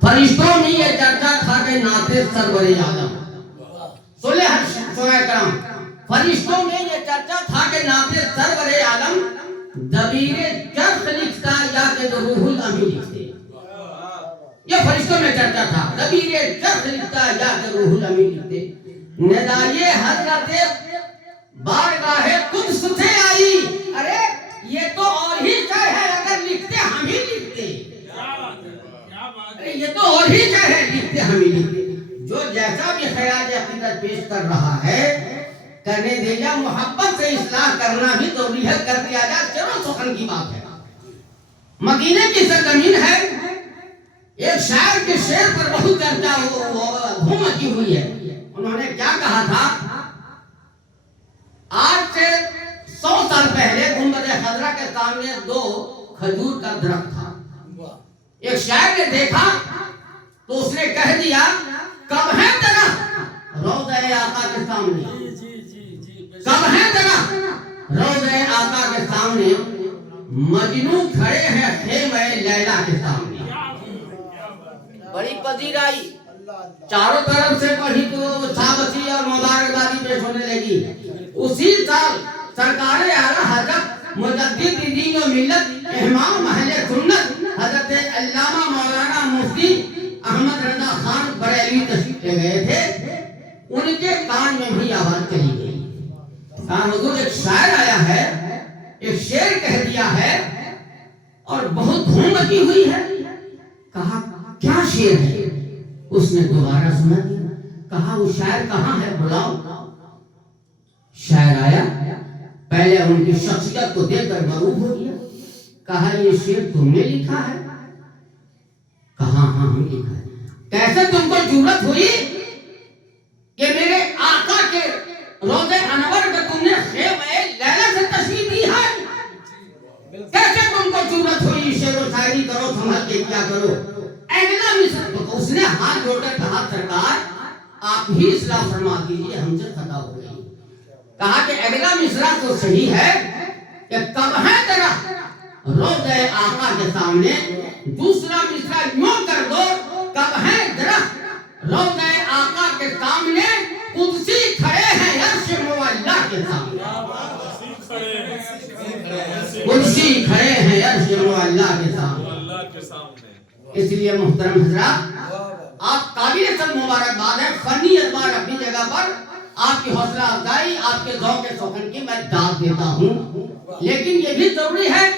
فرشتوں میں یہ چرچا تھا کہ نعت سرور عالم سنیں کرام، فرشتوں میں یہ چرچا تھا کہ نعت سرور عالم دبیر چرخ لکھتا یا کہ روح الامین لکھتے. یہ فرشتوں میں چرچا تھا، دبیر چرخ لکھتا یا کہ روح الامین لکھتے. ندائے حضرت بارگاہ قدس سے آئی، ارے یہ تو اور ہی چاہے ہے، اگر لکھتے ہم ہی لکھتے. یہ تو اور ہی چاہے لکھتے ہم ہی لکھتے. جو جیسا بھی خیال عقیدت پیش کر رہا ہے کرنے دے جا، محبت سے اصلاح کرنا بھی ضروری ہے، کر دیا جا. چلو سخن کی بات ہے، مدینے کی سرزمین ہے. ایک شاعر کے شعر پر بہت چرچا دھوم مچی ہوئی ہے. انہوں نے کیا کہا تھا؟ آج سے 100 سال پہلے گنبد خضرا کے سامنے 2 کھجور کا درخت تھا. ایک شاعر نے دیکھا تو اس نے کہہ دیا کب ہے درخت روضہ آقا کے سامنے، کب ہے درخت روضہ آقا کے سامنے، مجنوں کھڑے ہیں خیمہ لیلا کے سامنے. بڑی پذیرائی چاروں طرف سے پڑھی تو شاباشی اور مبارکبادی پیش ہونے لگی. اسی سال سرکار اعلیٰ حضرت مجدد دین و ملت امام اہل سنت حضرت علامہ مولانا مفتی احمد رضا خان بریلوی تشریف لے گئے تھے. ان کے کان میں بھی آواز چلی گئی. حضور ایک شاعر آیا ہے، ایک شعر کہہ دیا ہے اور بہت دھوم مچی ہوئی ہے. کہا کیا شعر ہے؟ اس نے دوبارہ سنا دیا. کہا وہ شاعر کہاں ہے، بلاؤ. شاعر آیا، پہلے ان کی شخصیت کو دیکھ کر مغروب ہو گیا. کہا یہ شعر تم نے لکھا ہے؟ کہا ہاں ہم لکھا ہے. کیسے تم کو جرأت ہوئی کہ میرے آقا کے روضہ انور پہ تم نے خیمہ لیلا سے تشریح دی ہے؟ کیسے تم کو جرأت ہوئی شعر و شاعری کرو، سنبھل کے کیا کرو. اگلا مصر تو اس نے ہاتھ جوڑ کر کہا سرکار آپ ہی اصلاح فرما دیجیے، ہم سے خطا ہو گئی. کہا کہ اگلا مصرع تو صحیح ہے کہ کب ہے درخت روضہ آقا کے سامنے. دوسرا مصرع یوں کر دو کب ہے درخت روضہ آقا کے سامنے، قدسی کھڑے ہیں عرش مولا کے سامنے. قدسی کھڑے ہیں عرش مولا کے سامنے. اس لیے محترم حضرات آپ قابل سب مبارکباد ہے. فنی اعتبار اپنی جگہ پر آپ کی حوصلہ افزائی، آپ کے ذوق سخن کی میں داد دیتا ہوں. لیکن یہ بھی ضروری ہے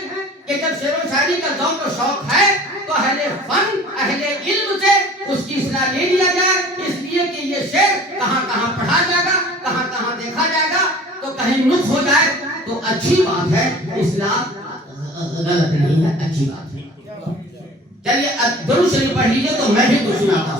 کہ جب شعر و شاعری کا ذوق و شوق ہے تو اہل فن اہل علم سے اس کی اصلاح لے لیا جائے. اس لیے کہ یہ شعر کہاں کہاں پڑھا جائے گا، کہاں کہاں دیکھا جائے گا، تو کہیں نقص ہو جائے تو اچھی بات ہے. اصلاح غلط نہیں ہے، اچھی بات ہے. چلیے درود شریف پڑھ لیجیے تو میں بھی کچھ سناتا ہوں.